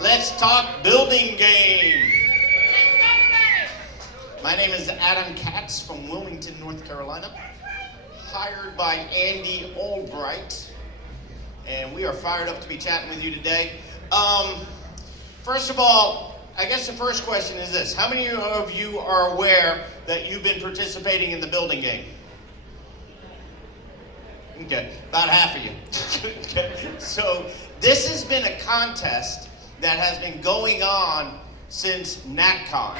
Let's talk building game. My name is Adam Katz from Wilmington, North Carolina, hired by Andy Albright, and we are fired up to be chatting with you today. First of all, I guess the first question is this: how many of you are aware that you've been participating in the building game? Okay, about half of you. Okay. So this has been a contest that has been going on since NatCon.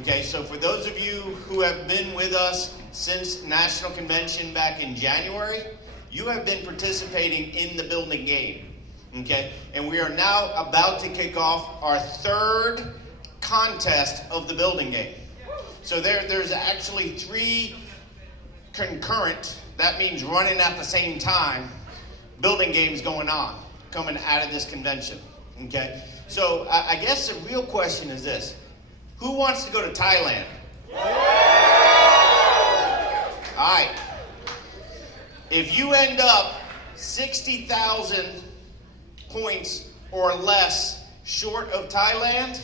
Okay, so for those of you who have been with us since National Convention back in January, you have been participating in the building game. Okay, and we are now about to kick off our third contest of the building game. So there's actually three concurrent, that means running at the same time, building games going on, coming out of this convention. Okay, so I guess the real question is this: who wants to go to Thailand? All right. If you end up 60,000 points or less short of Thailand,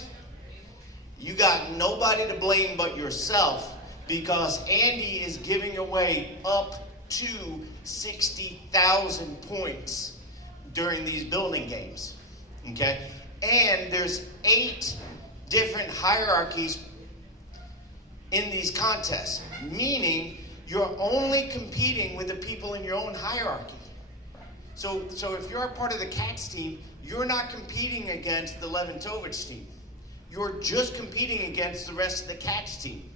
you got nobody to blame but yourself, because Andy is giving away up to 60,000 points during these building games. Okay? And there's 8 different hierarchies in these contests, meaning you're only competing with the people in your own hierarchy. So if you're a part of the Katz team, you're not competing against the Leventovich team. You're just competing against the rest of the Katz team.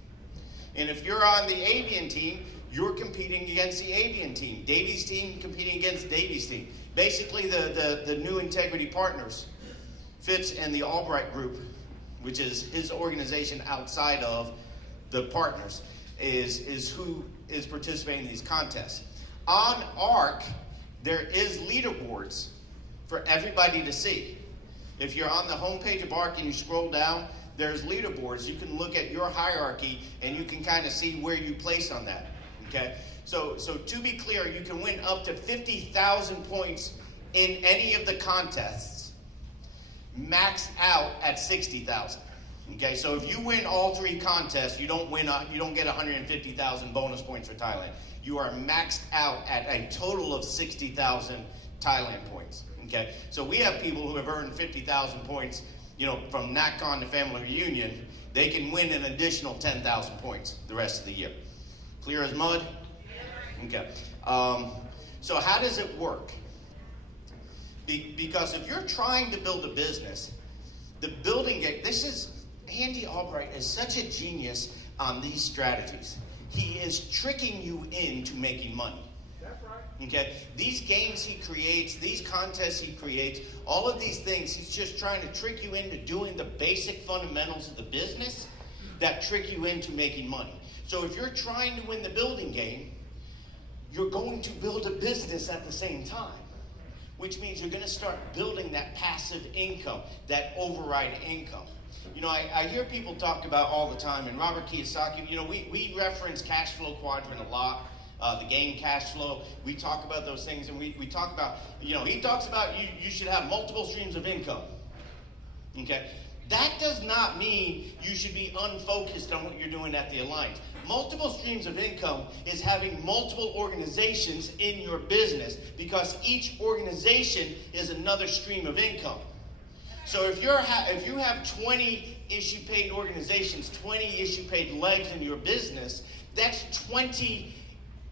And if you're on the Avian team, you're competing against the Avian team. Davies' team competing against Davies' team. Basically, the new integrity partners, Fitz and the Albright group, which is his organization outside of the partners, is who is participating in these contests. On ARC, there is leaderboards for everybody to see. If you're on the homepage of ARC and you scroll down, there's leaderboards. You can look at your hierarchy and you can kind of see where you place on that. Okay? So to be clear, you can win up to 50,000 points in any of the contests, maxed out at 60,000. Okay, so if you win all 3 contests, you don't get 150,000 bonus points for Thailand. You are maxed out at a total of 60,000 Thailand points. Okay, so we have people who have earned 50,000 points, from NatCon to Family Reunion. They can win an additional 10,000 points the rest of the year. Clear as mud? Okay. So how does it work? Because if you're trying to build a business, the building game, Andy Albright is such a genius on these strategies. He is tricking you into making money. That's right. Okay? These games he creates, these contests he creates, all of these things, he's just trying to trick you into doing the basic fundamentals of the business that trick you into making money. So if you're trying to win the building game, you're going to build a business at the same time, which means you're going to start building that passive income, that override income. I hear people talk about all the time, and Robert Kiyosaki, we reference cash flow quadrant a lot, the game cash flow. We talk about those things, and we talk about, he talks about you should have multiple streams of income. Okay? That does not mean you should be unfocused on what you're doing at the Alliance. Multiple streams of income is having multiple organizations in your business, because each organization is another stream of income. So if you have 20 issue paid organizations, 20 issue paid legs in your business, that's 20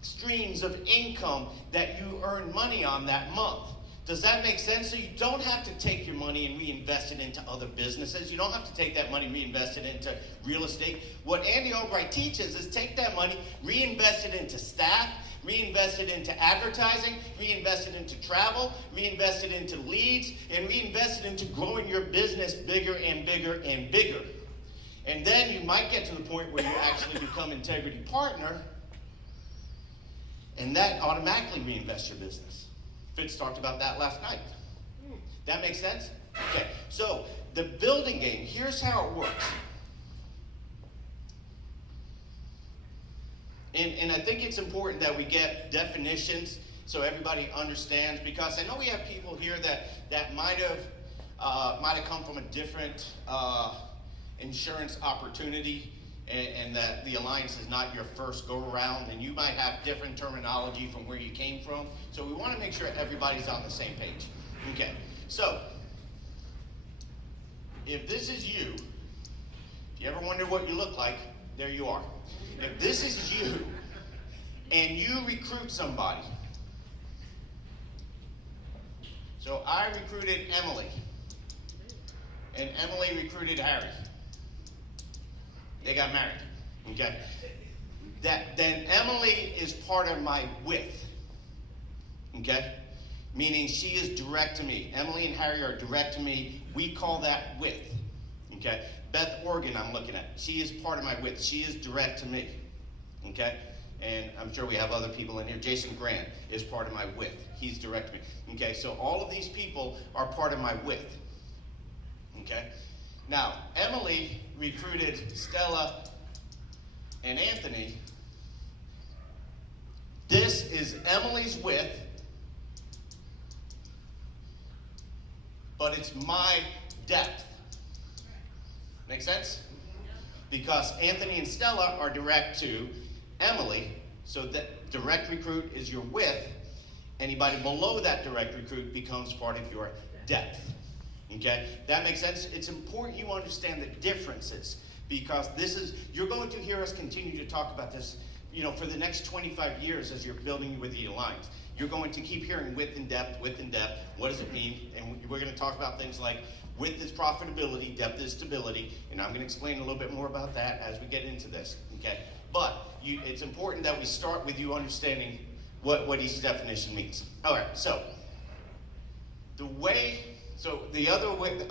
streams of income that you earn money on that month. Does that make sense? So you don't have to take your money and reinvest it into other businesses. You don't have to take that money and reinvest it into real estate. What Andy Albright teaches is take that money, reinvest it into staff, reinvest it into advertising, reinvest it into travel, reinvest it into leads, and reinvest it into growing your business bigger and bigger and bigger. And then you might get to the point where you actually become integrity partner, and that automatically reinvests your business. Fitz talked about that last night. That makes sense? Okay, so the building game, here's how it works. And I think it's important that we get definitions so everybody understands, because I know we have people here that might have might have come from a different insurance opportunity, and that the alliance is not your first go around, and you might have different terminology from where you came from. So we want to make sure everybody's on the same page. Okay, so if this is you, if you ever wonder what you look like, there you are. If this is you and you recruit somebody, so I recruited Emily, and Emily recruited Harry. They got married, okay? Then Emily is part of my with, okay? Meaning she is direct to me. Emily and Harry are direct to me. We call that with, okay? Beth Organ I'm looking at. She is part of my with. She is direct to me, okay? And I'm sure we have other people in here. Jason Grant is part of my with. He's direct to me, okay? So all of these people are part of my with, okay? Now, Emily recruited Stella and Anthony. This is Emily's with, but it's my depth. Make sense? Because Anthony and Stella are direct to Emily, so that direct recruit is your with. Anybody below that direct recruit becomes part of your depth. Okay? That makes sense? It's important you understand the differences, because you're going to hear us continue to talk about this, for the next 25 years as you're building with the Alliance. You're going to keep hearing width and depth, width and depth. What does it mean? And we're going to talk about things like width is profitability, depth is stability, and I'm going to explain a little bit more about that as we get into this, okay? But it's important that we start with you understanding what each definition means. All right, so the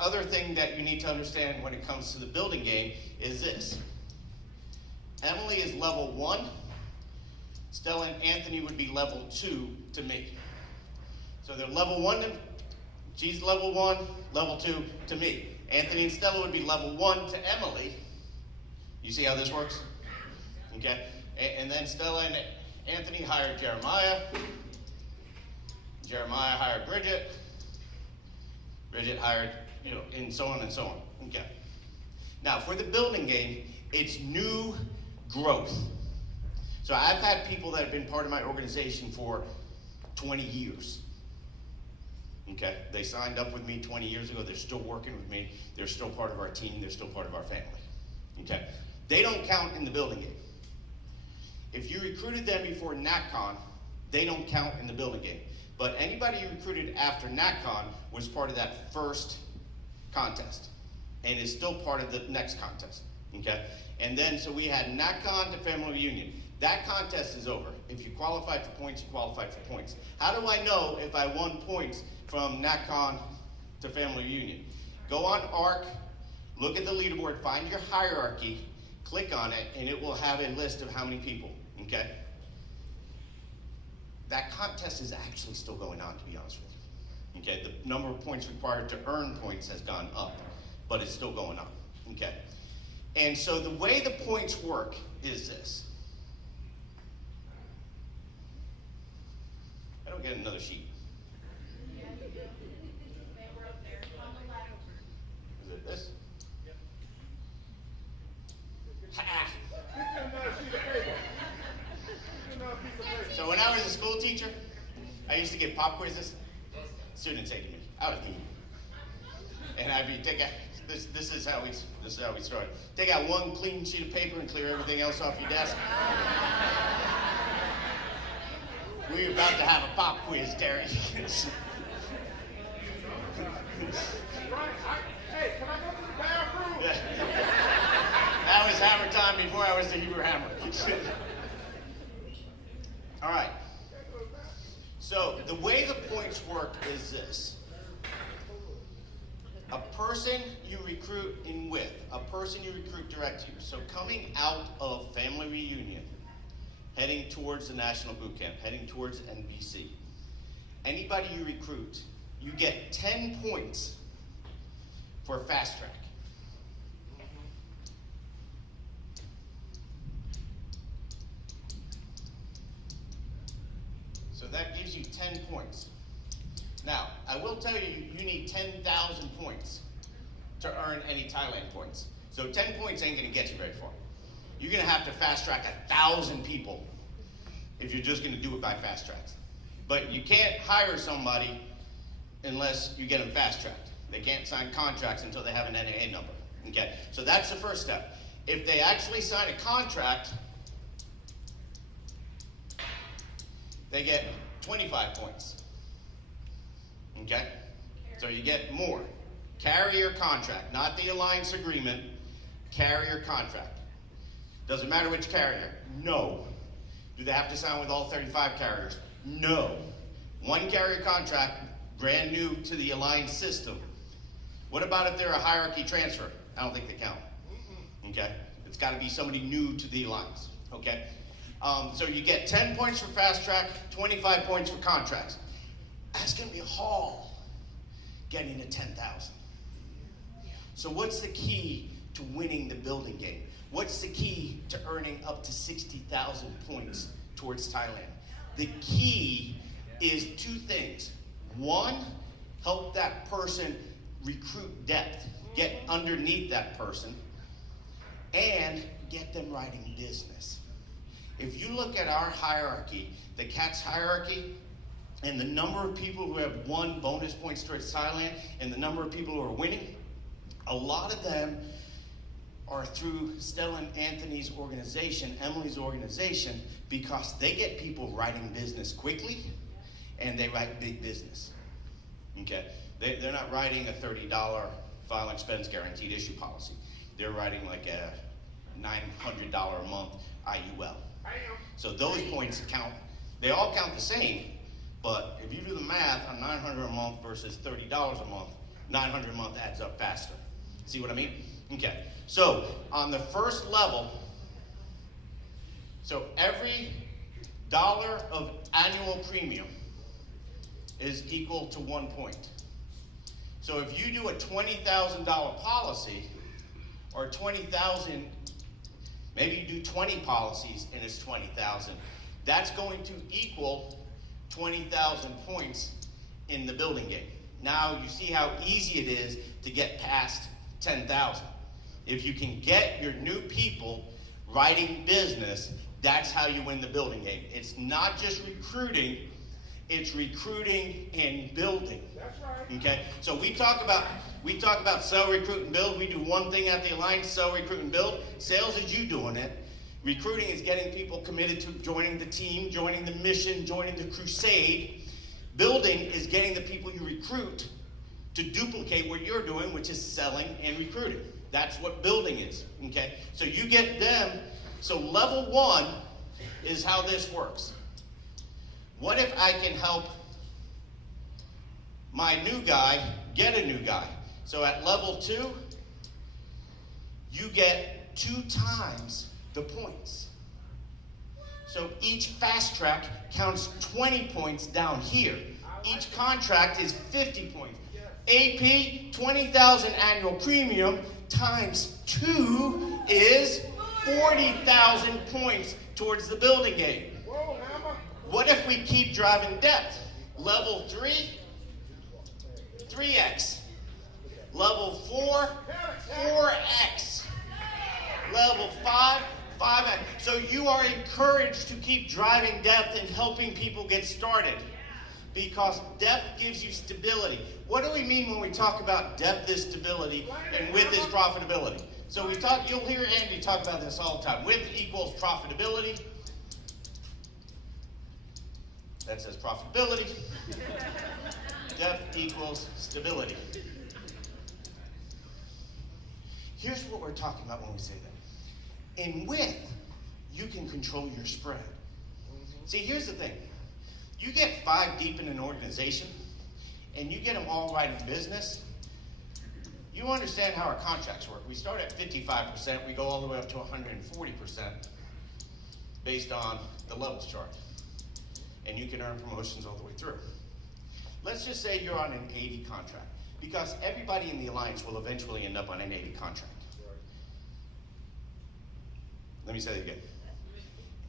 other thing that you need to understand when it comes to the building game is this. Emily is level 1. Stella and Anthony would be level 2 to me. So they're level 1 she's level 1, level 2 to me. Anthony and Stella would be level 1 to Emily. You see how this works? Okay? And then Stella and Anthony hired Jeremiah. Jeremiah hired Bridget. Bridget hired, and so on and so on. Okay. Now, for the building game, it's new growth. So I've had people that have been part of my organization for 20 years. Okay. They signed up with me 20 years ago. They're still working with me. They're still part of our team. They're still part of our family. Okay. They don't count in the building game. If you recruited them before NatCon, they don't count in the building game. But anybody you recruited after NatCon was part of that first contest and is still part of the next contest, okay? And then, so we had NatCon to family reunion. That contest is over. If you qualified for points, you qualified for points. How do I know if I won points from NatCon to family reunion? Go on ARC, look at the leaderboard, find your hierarchy, click on it, and it will have a list of how many people, okay? That contest is actually still going on, to be honest with you. Okay, the number of points required to earn points has gone up, but it's still going on. Okay, and so the way the points work is this. I don't get another sheet. Is it this? So when I was a school teacher, I used to get pop quizzes. Students hated me. I was mean. And I'd be this is how we start. Take out one clean sheet of paper and clear everything else off your desk. We're about to have a pop quiz, Terry. Hey, can I go to the bathroom? Yeah. That was hammer time before I was the Hebrew hammer. All right. So the way the points work is this. A person you recruit in with, a person you recruit direct to. So coming out of family reunion, heading towards the National Boot Camp, heading towards NBC, anybody you recruit, you get 10 points for fast track. So that gives you 10 points. Now, I will tell you, you need 10,000 points to earn any Thailand points. So 10 points ain't gonna get you very far. You're gonna have to fast track 1,000 people if you're just gonna do it by fast tracks. But you can't hire somebody unless you get them fast tracked. They can't sign contracts until they have an NAA number. Okay, so that's the first step. If they actually sign a contract, they get 25 points. Okay, so you get more. Carrier contract, not the alliance agreement, carrier contract. Doesn't matter which carrier. No. Do they have to sign with all 35 carriers? No. One carrier contract, brand new to the alliance system. What about if they're a hierarchy transfer? I don't think they count. Okay, it's got to be somebody new to the alliance. Okay, so you get 10 points for fast track, 25 points for contracts. That's going to be a haul getting to 10,000. So what's the key to winning the building game? What's the key to earning up to 60,000 points towards Thailand? The key is two things. One, help that person recruit depth, get underneath that person, and get them writing business. If you look at our hierarchy, the Katz hierarchy, and the number of people who have won bonus points towards Thailand, and the number of people who are winning, a lot of them are through Stella and Anthony's organization, Emily's organization, because they get people writing business quickly, and they write big business. Okay, they're not writing a $30 file expense guaranteed issue policy. They're writing like a $900 a month IUL. So those points count. They all count the same. But if you do the math on $900 a month versus $30 a month, $900 a month adds up faster. See what I mean? Okay. So on the first level, so every dollar of annual premium is equal to 1 point. So if you do a $20,000 policy, or 20,000, maybe you do 20 policies and it's 20,000, that's going to equal 20,000 points in the building game. Now you see how easy it is to get past 10,000. If you can get your new people writing business, that's how you win the building game. It's not just recruiting, it's recruiting and building. That's right. Okay, so we talk about sell, recruit, and build. We do one thing at the Alliance: sell, recruit, and build. Sales is you doing it. Recruiting is getting people committed to joining the team, joining the mission, joining the crusade. Building is getting the people you recruit to duplicate what you're doing, which is selling and recruiting. That's what building is. Okay, so you get them. So level one is how this works. What if I can help my new guy get a new guy? So at level 2, you get 2 times the points. So each fast track counts 20 points down here. Each contract is 50 points. AP, 20,000 annual premium times 2 is 40,000 points towards the building game. Whoa, Hammer. What if we keep driving depth? Level 3, 3x. Level 4, 4x. Level 5, 5x. So you are encouraged to keep driving depth and helping people get started, because depth gives you stability. What do we mean when we talk about depth is stability and width is profitability? So you'll hear Andy talk about this all the time. Width equals profitability. That says profitability. Depth equals stability. Here's what we're talking about when we say that. In width, you can control your spread. See, here's the thing. You get 5 deep in an organization, and you get them all right in business, you understand how our contracts work. We start at 55%, we go all the way up to 140% based on the levels chart. And you can earn promotions all the way through. Let's just say you're on an 80 contract, because everybody in the alliance will eventually end up on an 80 contract. Let me say that again.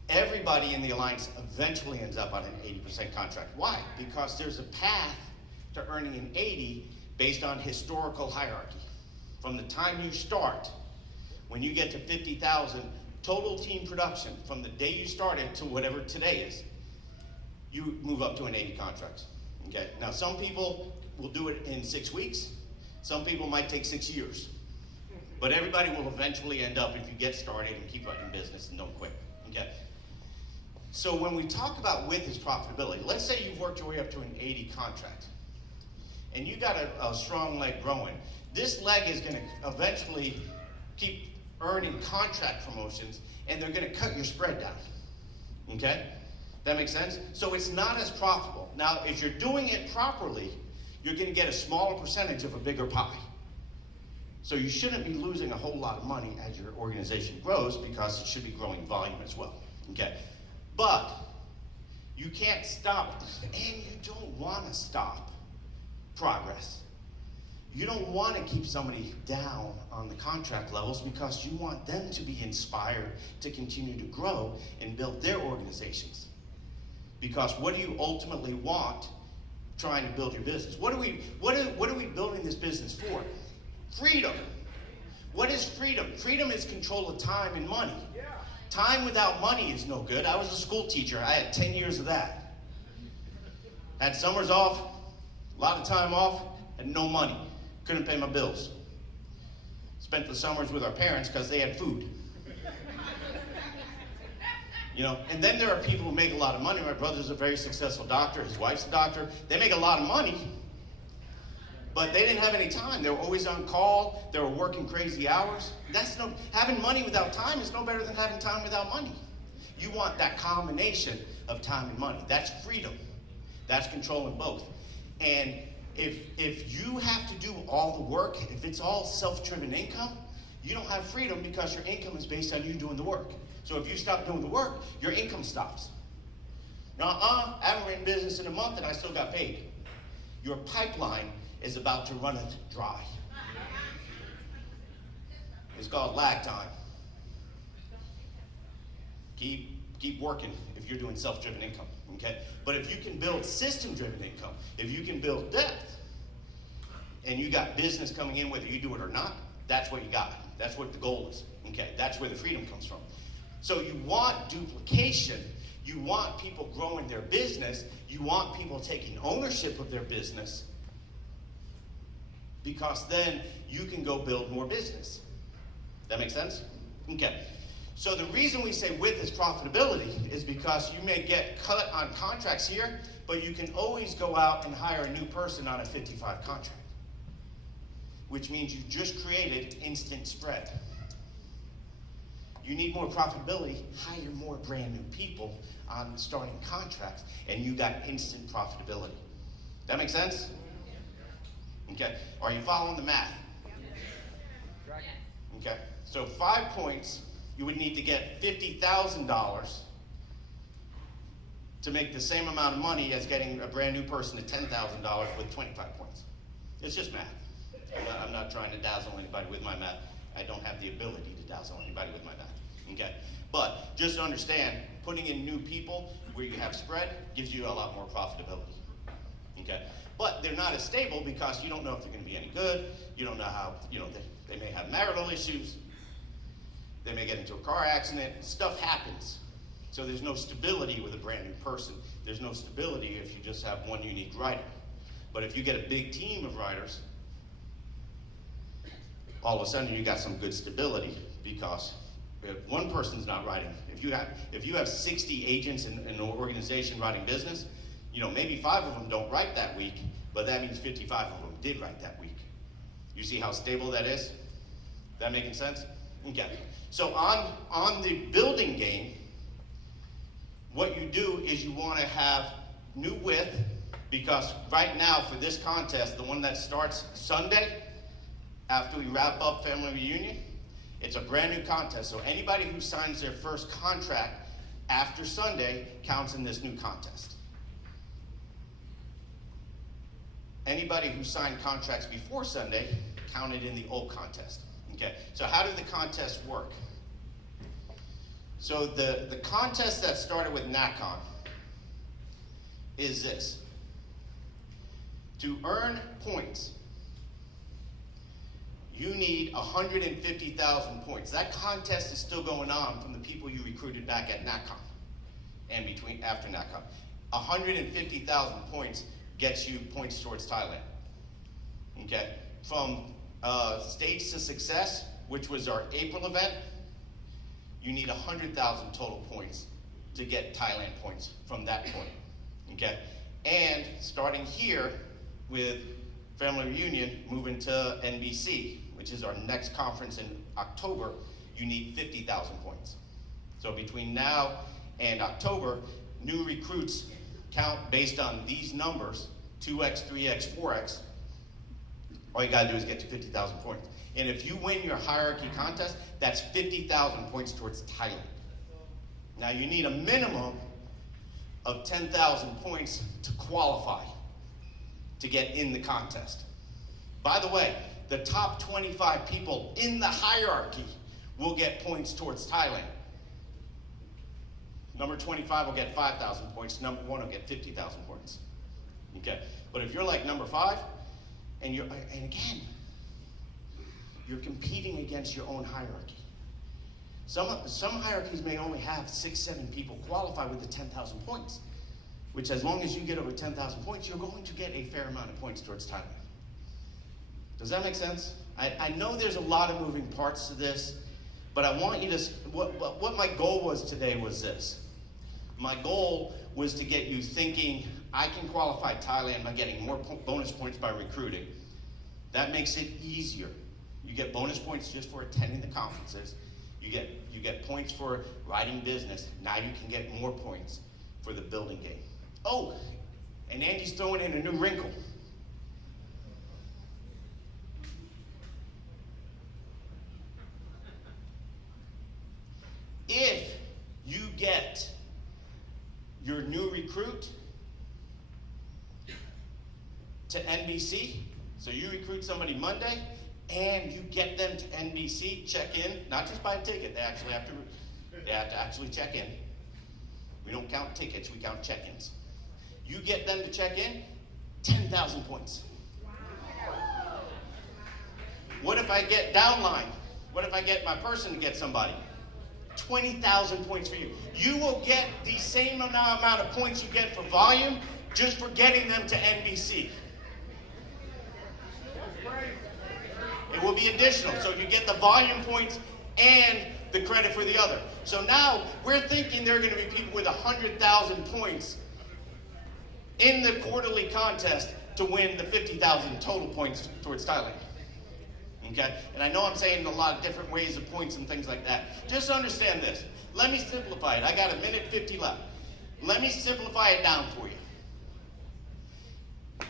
Everybody in the alliance eventually ends up on an 80% contract. Why? Because there's a path to earning an 80 based on historical hierarchy. From the time you start, when you get to 50,000 total team production, from the day you started to whatever today is, you move up to an 80 contract. Okay. Now some people will do it in 6 weeks. Some people might take 6 years. But everybody will eventually end up, if you get started and keep running business and don't quit. Okay. So when we talk about with is profitability, let's say you've worked your way up to an 80 contract, and you got a strong leg growing. This leg is going to eventually keep earning contract promotions, and they're going to cut your spread down. Okay? That makes sense? So it's not as profitable. Now, if you're doing it properly, you're going to get a smaller percentage of a bigger pie. So you shouldn't be losing a whole lot of money as your organization grows, because it should be growing volume as well. Okay? But you can't stop, and you don't want to stop progress. You don't want to keep somebody down on the contract levels, because you want them to be inspired to continue to grow and build their organizations. Because what do you ultimately want trying to build your business? What are we building this business for? Freedom. What is freedom? Freedom is control of time and money. Time without money is no good. I was a school teacher. I had 10 years of that. Had summers off, a lot of time off, and no money. Couldn't pay my bills. Spent the summers with our parents because they had food. You know, and then there are people who make a lot of money. My brother's a very successful doctor. His wife's a doctor. They make a lot of money, but they didn't have any time. They were always on call. They were working crazy hours. Having money without time is no better than having time without money. You want that combination of time and money. That's freedom. That's controlling both. And if you have to do all the work, if it's all self-driven income, you don't have freedom, because your income is based on you doing the work. So if you stop doing the work, your income stops. I haven't written business in a month and I still got paid. Your pipeline is about to run it dry. It's called lag time. Keep working if you're doing self-driven income, okay? But if you can build system-driven income, if you can build depth, and you got business coming in whether you do it or not, that's what you got. That's what the goal is, okay? That's where the freedom comes from. So you want duplication. You want people growing their business. You want people taking ownership of their business, because then you can go build more business. That make sense? Okay. So the reason we say with is profitability is because you may get cut on contracts here, but you can always go out and hire a new person on a 55 contract, which means you just created instant spread. You need more profitability, hire more brand new people on starting contracts, and you got instant profitability. That make sense? Okay. Are you following the math? Okay. So 5 points, you would need to get $50,000 to make the same amount of money as getting a brand new person at $10,000 with 25 points. It's just math. I'm not trying to dazzle anybody with my math. I don't have the ability to dazzle anybody with my math. Okay? But just understand, putting in new people where you have spread gives you a lot more profitability. Okay? But they're not as stable, because you don't know if they're going to be any good. You don't know how, they may have marital issues. They may get into a car accident. Stuff happens. So there's no stability with a brand new person. There's no stability if you just have one unique writer. But if you get a big team of writers, all of a sudden you got some good stability, because if one person's not writing, if you have 60 agents in an organization writing business, maybe 5 of them don't write that week, but that means 55 of them did write that week. You see how stable that is? That making sense? Okay. So on the building game, what you do is you want to have new width, because right now for this contest, the one that starts Sunday, after we wrap up family reunion, it's a brand new contest. So anybody who signs their first contract after Sunday counts in this new contest. Anybody who signed contracts before Sunday counted in the old contest. Okay, so how do the contests work? So the contest that started with NACON is this. To earn points, you need 150,000 points. That contest is still going on from the people you recruited back at NatCon and after NatCon. 150,000 points gets you points towards Thailand. Okay, from Stage to Success, which was our April event, you need 100,000 total points to get Thailand points from that point. Okay, and starting here with Family Reunion, moving to NBC, which is our next conference in October, you need 50,000 points. So between now and October, new recruits count based on these numbers, 2x, 3x, 4x. All you gotta do is get to 50,000 points. And if you win your hierarchy contest, that's 50,000 points towards Thailand. Now you need a minimum of 10,000 points to qualify to get in the contest. By the way, the top 25 people in the hierarchy will get points towards Thailand. Number 25 will get 5,000 points. Number 1 will get 50,000 points. Okay, but if you're like number 5, and again, you're competing against your own hierarchy. Some hierarchies may only have 6, 7 people qualify with the 10,000 points, which as long as you get over 10,000 points, you're going to get a fair amount of points towards Thailand. Does that make sense? I know there's a lot of moving parts to this, but I want you to, what my goal was today was this. My goal was to get you thinking, I can qualify Thailand by getting more bonus points by recruiting. That makes it easier. You get bonus points just for attending the conferences. You get points for writing business. Now you can get more points for the building game. Oh, and Andy's throwing in a new wrinkle. If you get your new recruit to NBC, so you recruit somebody Monday, and you get them to NBC, check in, not just buy a ticket, they have to actually check in. We don't count tickets, we count check-ins. You get them to check in, 10,000 points. What if I get downline? What if I get my person to get somebody? 20,000 points for you. You will get the same amount of points you get for volume just for getting them to NBC. It will be additional, so you get the volume points and the credit for the other. So now we're thinking there are going to be people with 100,000 points in the quarterly contest to win the 50,000 total points towards Thailand. Okay? And I know I'm saying a lot of different ways of points and things like that. Just understand this. Let me simplify it. I got 1:50 left. Let me simplify it down for you.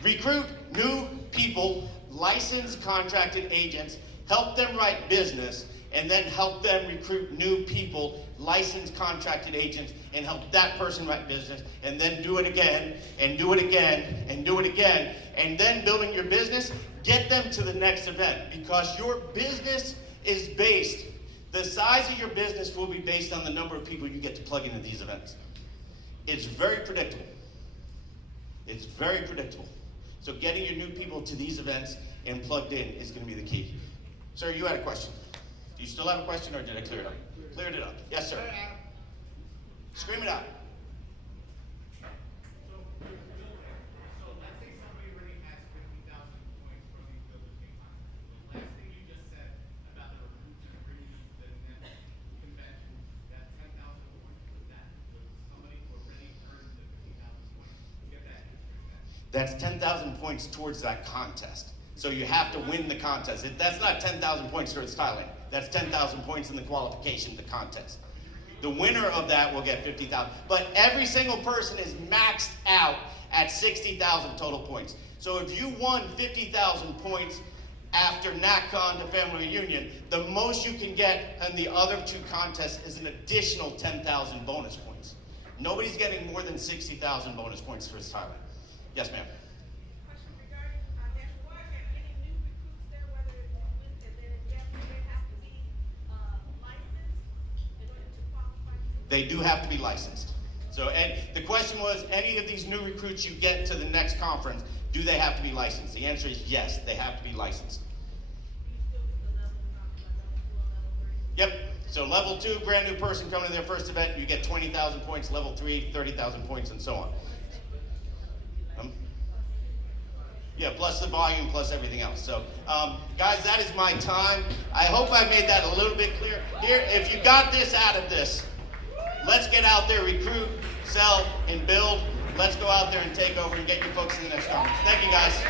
Recruit new people, licensed contracted agents, help them write business, and then help them recruit new people, licensed contracted agents, and help that person write business, and then do it again, and do it again, and do it again, and then building your business, get them to the next event, because your business is based, the size of your business will be based on the number of people you get to plug into these events. It's very predictable. It's very predictable. So getting your new people to these events and plugged in is going to be the key. Sir, you had a question. Do you still have a question, or did I clear it up? Cleared it up. Yes, sir. Scream it out. So let's say somebody already has 50,000 points from these builders game contests. The last thing you just said about the recruits and bringing them to the next convention, that 10,000 points was that. Was somebody who already earned the 50,000 points to get that extra. That's 10,000 points towards that contest. So you have to win the contest. That's not 10,000 points towards Thailand. That's 10,000 points in the qualification to the contest. The winner of that will get 50,000. But every single person is maxed out at 60,000 total points. So if you won 50,000 points after NatCon to Family Reunion, the most you can get in the other two contests is an additional 10,000 bonus points. Nobody's getting more than 60,000 bonus points towards Thailand. Yes, ma'am. They do have to be licensed. So, and the question was, any of these new recruits you get to the next conference, do they have to be licensed? The answer is yes, they have to be licensed. Yep. So level 2, brand new person coming to their first event, you get 20,000 points. Level 3, 30,000 points, and so on. Yeah, plus the volume, plus everything else. So, guys, that is my time. I hope I made that a little bit clear. Here, if you got this out of this, let's get out there, recruit, sell, and build. Let's go out there and take over and get you folks in the next conference. Thank you, guys.